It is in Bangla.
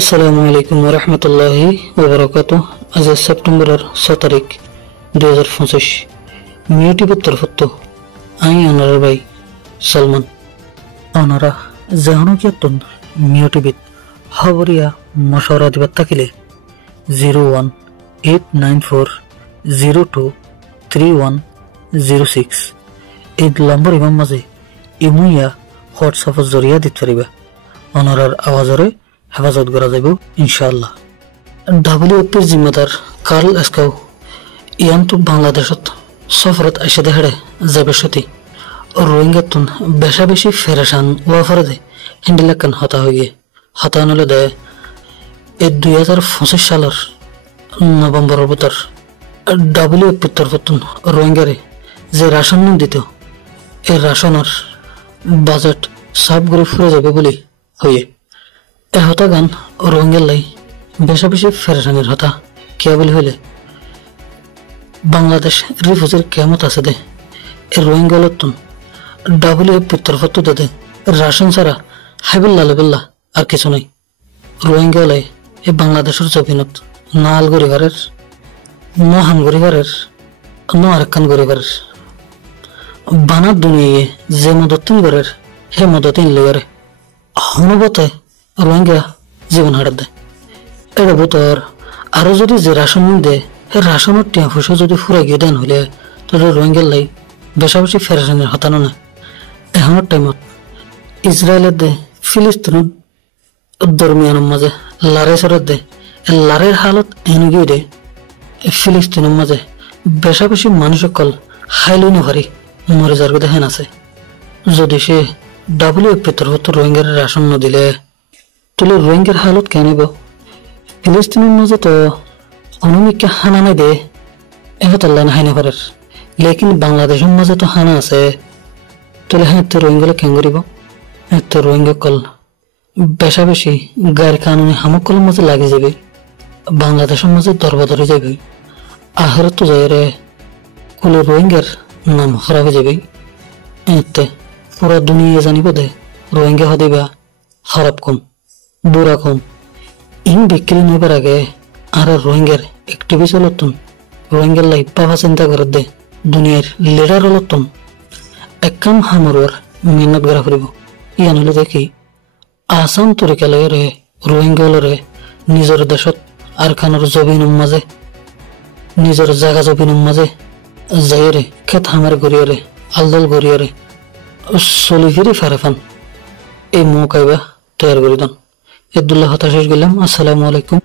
আসসালামু আলাইকুম রহমতুল্লাহি ওবরাকাতুহ। আজ সেপ্টেম্বরের 6 তারিখ 2025 মিউটিভের তরফত আই অনার ভাই সলমান অনারা জাহানুকিয়াতুন মিউটিভিত খবরিয়া মশওয়ারা দিবার থাকিলে 01894023106 এই নম্বর ইমাম মাঝে ইমুইয়া হোয়াটসঅ্যাপের জরিয়া দিতে পারিবা। অনারার আওয়াজরে হেফাজত করা যাব ইনশাআল্লাহ। ডাব্লিউএফপির জিম্মেদার কার্ল এসকাউ ইয়ান্তু বাংলাদেশত সফরত এসে দেখাড়ে যাবে সতী রোহিঙ্গাতুন বেশা বেশি ফেরেশান ওয়াফারদে হিন্দিলাকান হতা হয়ে হতানলে দেয় এই 2025 সালের নভেম্বরের ভিতর ডাব্লিউএফপির তরফতুন রোহিঙ্গারে যে রাশন দিত এই রাশনের বাজেট সাফ করে ফুরে যাবে বলে হয়ে হতা গান রোহিঙ্গার লাই বেশা বেশি ফেরেশানির হতা কে বলে হইলে বাংলাদেশ রিফিউজির কেমত আছে দে এই রোহিঙ্গা লতুন ডাব্লিউএফপির তরফত দে রাশন ছাড়া হাইবুল্লা লেবেল্লা আর কিছু নাই। রোহিঙ্গা লাই এই বাংলাদেশের জমিনত নাল গরিবারের মহান গরিবারের আরেকখান গরিবারের বানার দুনিয়ে যে মদতিন গরের হে মদতিন লেগারে হনুবতে রোহিঙ্গা জীবন হারাত দেয়। এটা বুতর আরো যদি যে রাশন দে রাশনের টিয়া ফুসে যদি ফুরাই গিয়ে দেন হইলে তাহলে রোহিঙ্গার লাই বেশা বেশি ফেরেশানির হতানো না। এখনের টাইমত ইসরায়েলের দে ফিলিস্তিনের দরমিয়ানের মাঝে লারে সরের দে লারের হালত এনগিয়ে দে ফিলিস্তিনের মাঝে বেশা বেশি মানুষ সকল হাইলই নভারি মরে যার কথা হেন আছে। যদি সে ডাব্লিউএফপি তরফত রোহিঙ্গার রাশন ন দিলে তুলে রোহিঙ্গার হালত কেন নিব? ফিলিস্তিনের মাঝে তো অনমিকা হানা নাই দে এহতাল্লা না হাইনে পারের, লেকিন বাংলাদেশের মাঝে তো হানা আছে তুলে হ্যাঁ তো রোহিঙ্গালে কেন করিব? তো রোহিঙ্গা কল বেশা বেশি গায়ের কানুনি হামকলের মাঝে লাগে যাবে, বাংলাদেশের মাঝে দরবাদরে যাবে, আহার তো যাই রে কুলে রোহিঙ্গার নাম খারাপ হয়ে যাবে। এতে পুরা দুনিয়া জানিব দে রোহিঙ্গা হদিবা খারাপ কম বুড়া কম ইন বিক্রি নেবার আগে আর রোহিঙ্গার একটিভিস্ট হলতুন রোহিঙ্গার লাই বাবা চিন্তা করে দে দুনিয়ার লিডার হলতুন একদম হামরুয়ার মেহনত করা ফুরিব। ইয়ান হলে দেখি আসান তরিকা লয়রে রোহিঙ্গা লরে নিজের দেশত আর খানোর জবিনের মাঝে নিজের জায়গা জবিনের মাঝে যাইরে খেত হামার গড়িয়ারে আলদল গড়িয়ারে চলি ফিরি ফারেফান এই মৌকাইবা তৈরি করে দেন। এদুল্লাহ হতাশেষ গেলাম। আসসালামু আলাইকুম।